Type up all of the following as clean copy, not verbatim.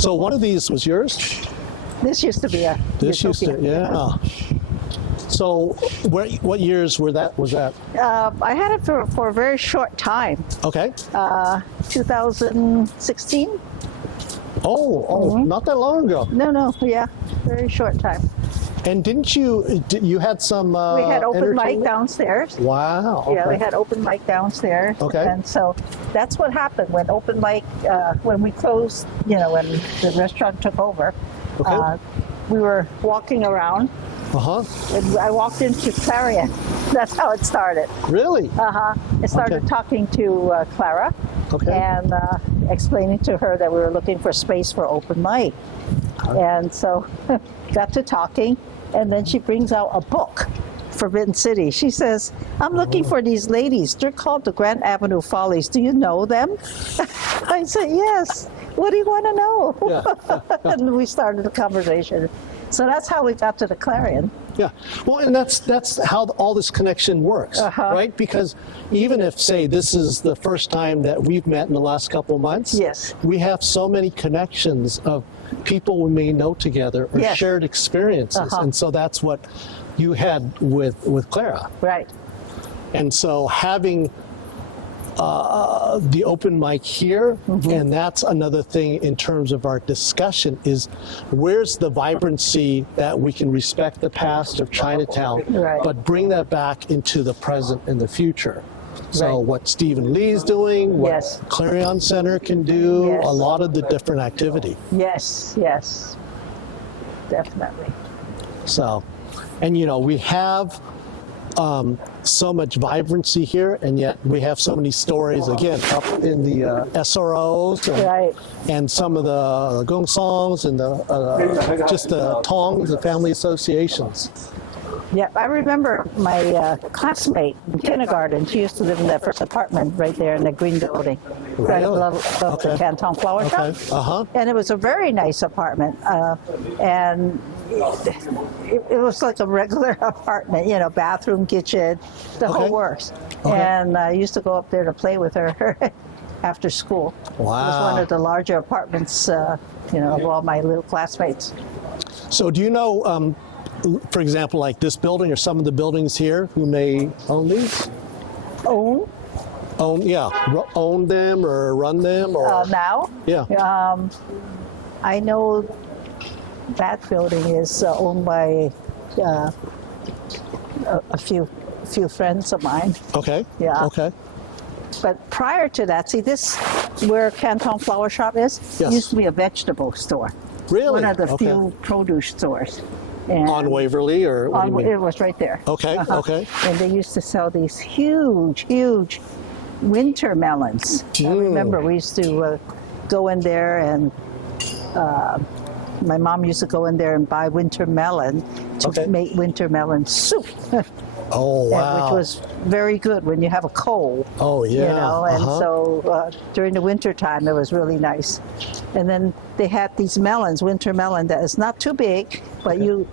So one of these was yours? This used to be a This used to, utopia. yeah. So what years was that? I had it for a very short time. Okay. 2016. Oh, not that long ago. No, yeah, very short time. And didn't you had some We had open mic entertainment? downstairs. Wow. Yeah, okay. we had open mic downstairs. Okay. And so that's what happened when open mic, when we closed, when the restaurant took over. Okay. We were walking around, Uh-huh. and I walked into Clarion. That's how it started. Really? I started Okay. talking to Clara Okay. and explaining to her that we were looking for space for open mic. And so got to talking, and then she brings out a book, Forbidden City. She says, I'm looking for these ladies. They're called the Grand Avenue Follies. Do you know them? I said, yes. What do you want to know? Yeah. And we started a conversation. So that's how we got to the Clarion. Yeah. Well, and that's how all this connection works, right? Because even if, say, this is the first time that we've met in the last couple of months, Yes. we have so many connections of people we may know together or Yes. shared experiences. And so that's what you had with Clara. Right. And so having the open mic here, and that's another thing in terms of our discussion, is where's the vibrancy that we can respect the past of Chinatown, Right. but bring that back into the present and the future. So Right. what Stephen Lee's doing, what Yes. Clarion Center can do, Yes. a lot of the different activity. Yes, definitely. So, and we have so much vibrancy here, and yet we have so many stories again up in the SROs and, Right. and some of the gong songs and the just the tongs, the family associations. Yeah, I remember my classmate in kindergarten. She used to live in that first apartment right there in the green building, right Really? above the Canton Flower Okay. Shop. And it was a very nice apartment, and it was like a regular apartment, bathroom, kitchen, the whole works. And I used to go up there to play with her after school. It was one of the larger apartments, of all my little classmates. So do you know, for example, like this building or some of the buildings here, who may own these? Own Own them or run them or now? Yeah. I know that building is owned by a few friends of mine. Okay. Yeah. Okay. But prior to that, see this, where Canton Flower Shop is, Yes. used to be a vegetable store. Really? One of the Okay. few produce stores. And On Waverly or what do you mean? it was right there. Okay, okay. And they used to sell these huge winter melons. I remember we used to go in there, and my mom used to go in there and buy winter melon to make winter melon soup. Oh, wow. Which was very good when you have a cold. Oh, yeah. And so during the winter time, it was really nice. And then they had these melons, winter melon, that is not too big, but you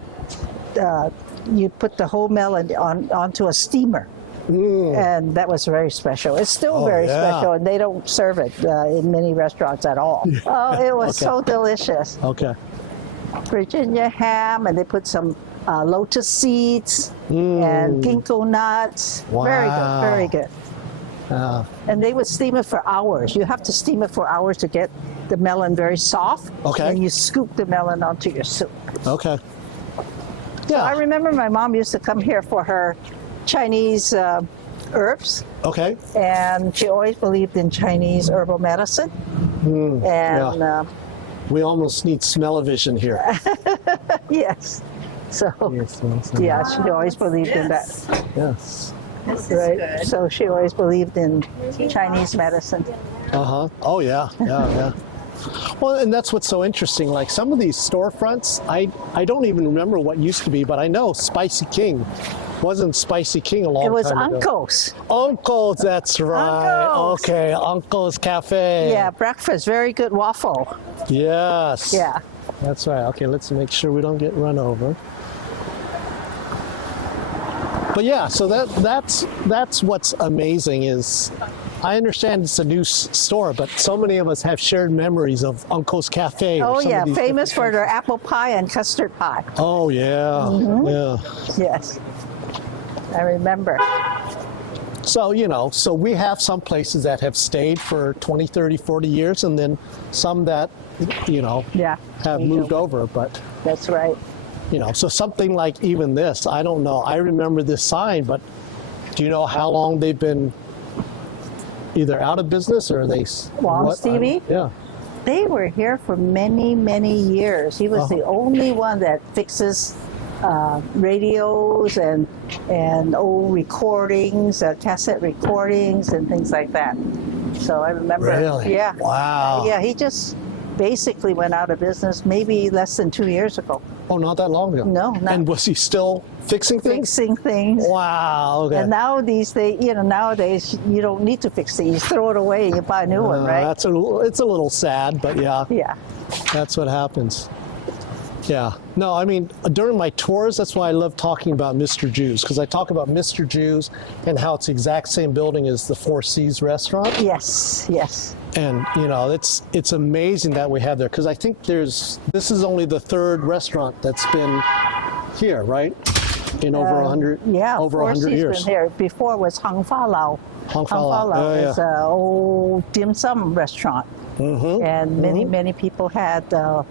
put the whole melon onto a steamer. And that was very special. It's still very special, and they don't serve it in many restaurants at all. Oh, it was so delicious. Okay. Virginia ham, and they put some lotus seeds and ginkgo nuts. Wow. Very good. And they would steam it for hours. You have to steam it for hours to get the melon very soft. Okay. And you scoop the melon onto your soup. Okay. Yeah. I remember my mom used to come here for her Chinese herbs. Okay. And she always believed in Chinese herbal medicine. And we almost need smell-o-vision here. yes. So, yeah, she always believed in that. Yes. This is good. So she always believed in Chinese medicine. Oh, yeah. Well, and that's what's so interesting. Like some of these storefronts, I don't even remember what used to be, but I know Spicy King wasn't Spicy King a long time ago. It was Uncle's. Uncle's, that's right. Uncle's. Okay, Uncle's Cafe. Yeah, breakfast, very good waffle. Yes. Yeah. That's right. Okay, let's make sure we don't get run over. But yeah, so that's what's amazing is I understand it's a new store, but so many of us have shared memories of Uncle's Cafe. Oh or some yeah, of these famous different for their apple pie and custard pie. Oh, yeah. Yeah. Yes, I remember. So, so we have some places that have stayed for 20, 30, 40 years, and then some that, Yeah, have we moved do. over. But, That's right. so something like even this, I don't know. I remember this sign, but do you know how long they've been either out of business or they... Stevie? Yeah. They were here for many, many years. He was the only one that fixes radios and old recordings, cassette recordings and things like that. So I remember. Really? Yeah. Wow. Yeah, he just basically went out of business maybe less than 2 years ago. Oh, not that long ago? No, not- And was he still fixing things? Fixing things. Wow. Okay. And nowadays you don't need to fix things. You throw it away and you buy a new one, right? It's a little sad, but yeah. Yeah. That's what happens. Yeah. No, I mean, during my tours, that's why I love talking about Mr. Jew's, because I talk about Mr. Jew's and how it's the exact same building as the Four Seas restaurant. Yes, yes. And, it's amazing that we have there, because I think this is only the third restaurant that's been here, right? In over 100, Yeah, over Four 100 Seas years. been there. Before was Hang Fa Lao. Hang Fa Lao. Yeah, is an old dim sum restaurant. Mm-hmm. And many people had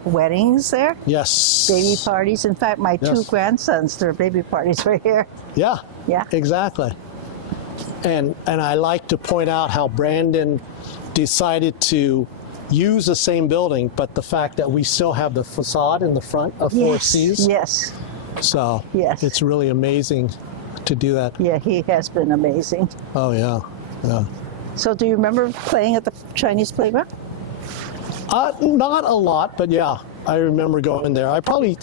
weddings there, Yes. baby parties. In fact, my two Yes. grandsons, their baby parties were here. Yeah. Yeah. Exactly. And I like to point out how Brandon decided to use the same building, but the fact that we still have the facade in the front of Four Seas. Yes. So Yes. it's really amazing to do that. Yeah, he has been amazing. Oh, yeah. Yeah. So do you remember playing at the Chinese playground? Not a lot, but yeah, I remember going there. I probably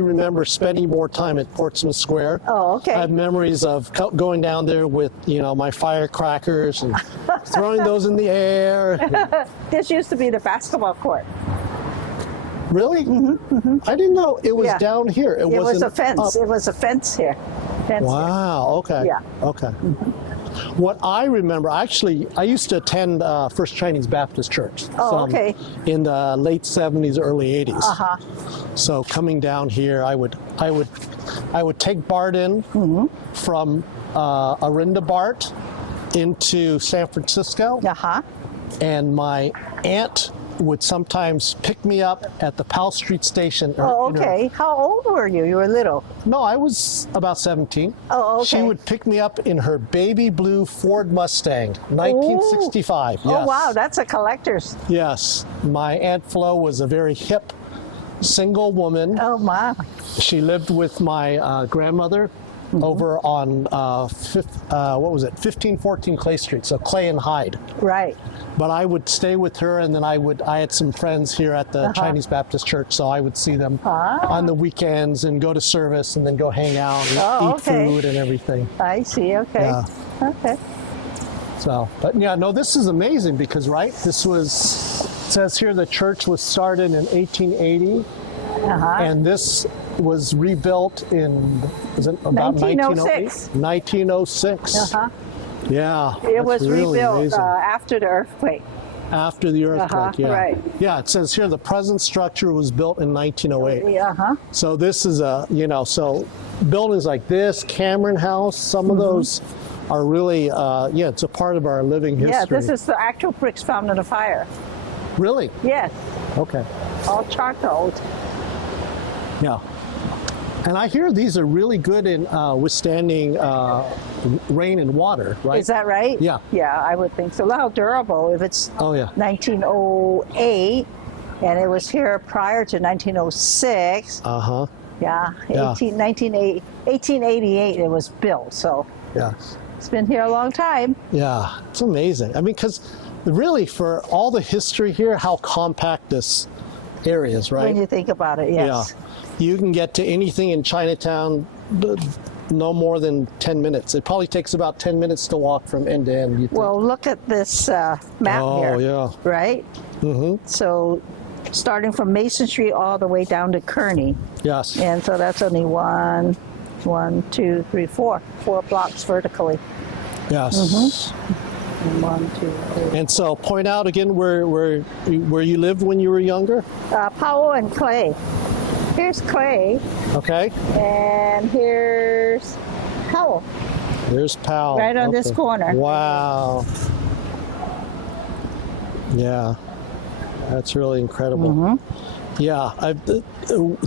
remember spending more time at Portsmouth Square. Oh, okay. I have memories of going down there with, my firecrackers and throwing those in the air. This used to be the basketball court. Really? I didn't know it was Yeah. down here. It It was wasn't a fence. up. It was a fence here. Fence here. Wow. Okay. Yeah. Okay. What I remember, actually, I used to attend First Chinese Baptist Church. Oh, okay. In the late 70s, early 80s. Uh-huh. So coming down here, I would take Bart in from Arinda Bart into San Francisco, Uh-huh. and my aunt would sometimes pick me up at the Powell Street station. Oh, okay. How old were you? You were little. No, I was about 17. Oh, okay. She would pick me up in her baby blue Ford Mustang, 1965. Oh, Yes. wow. That's a collector's. Yes. My Aunt Flo was a very hip, single woman. Oh, my. She lived with my grandmother over on 1514 Clay Street, so Clay and Hyde. Right. But I would stay with her, and then I had some friends here at the Chinese Baptist Church, so I would see them on the weekends and go to service and then go hang out and eat okay. food and everything. I see. Okay. Yeah. Okay. So, but yeah, no, this is amazing because, right, it says here the church was started in 1880, Uh-huh. and this was rebuilt in, was it about 1906. 1906. Uh-huh. Yeah. It that's was really rebuilt amazing. after the earthquake. After the earthquake, yeah. right. Yeah, it says here the present structure was built in 1908. Uh-huh. So this is so buildings like this, Cameron House, some of those are really, it's a part of our living history. Yeah, this is the actual bricks found in the fire. Really? Yes. Okay. All charcoal. Yeah. And I hear these are really good in withstanding rain and water, right? Is that right? Yeah. Yeah, I would think so. Look how durable. If it's Oh, yeah. 1908 and it was here prior to 1906, Uh-huh. yeah, Yeah. 1888 it was built. So Yeah. it's been here a long time. Yeah. It's amazing. I mean, because really for all the history here, how compact this area is, right? When you think about it, yes. Yeah. You can get to anything in Chinatown no more than 10 minutes. It probably takes about 10 minutes to walk from end to end. You think. Well, look at this map here. Oh, yeah. Right? Mm-hmm. So starting from Mason Street all the way down to Kearney. Yes. And so that's only 4 blocks vertically. Yes. And 1, 2, 3. And so, point out again where you lived when you were younger. Powell and Clay. Here's Clay, Okay. and here's Powell. There's Powell. Right on this corner. Wow. Yeah, that's really incredible. Mm-hmm. Yeah,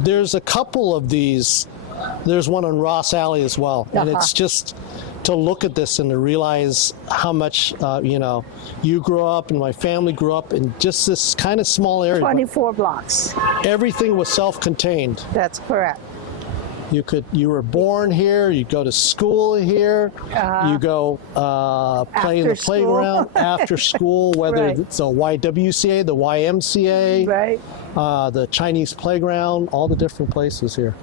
there's a couple of these. There's one on Ross Alley as well, and it's just to look at this and to realize how much you grew up and my family grew up in just this kind of small area. 24 blocks. Everything was self-contained. That's correct. You were born here. You go to school here. You go play in the playground after school, whether Right. it's a YWCA, the YMCA, Right. the Chinese playground, all the different places here.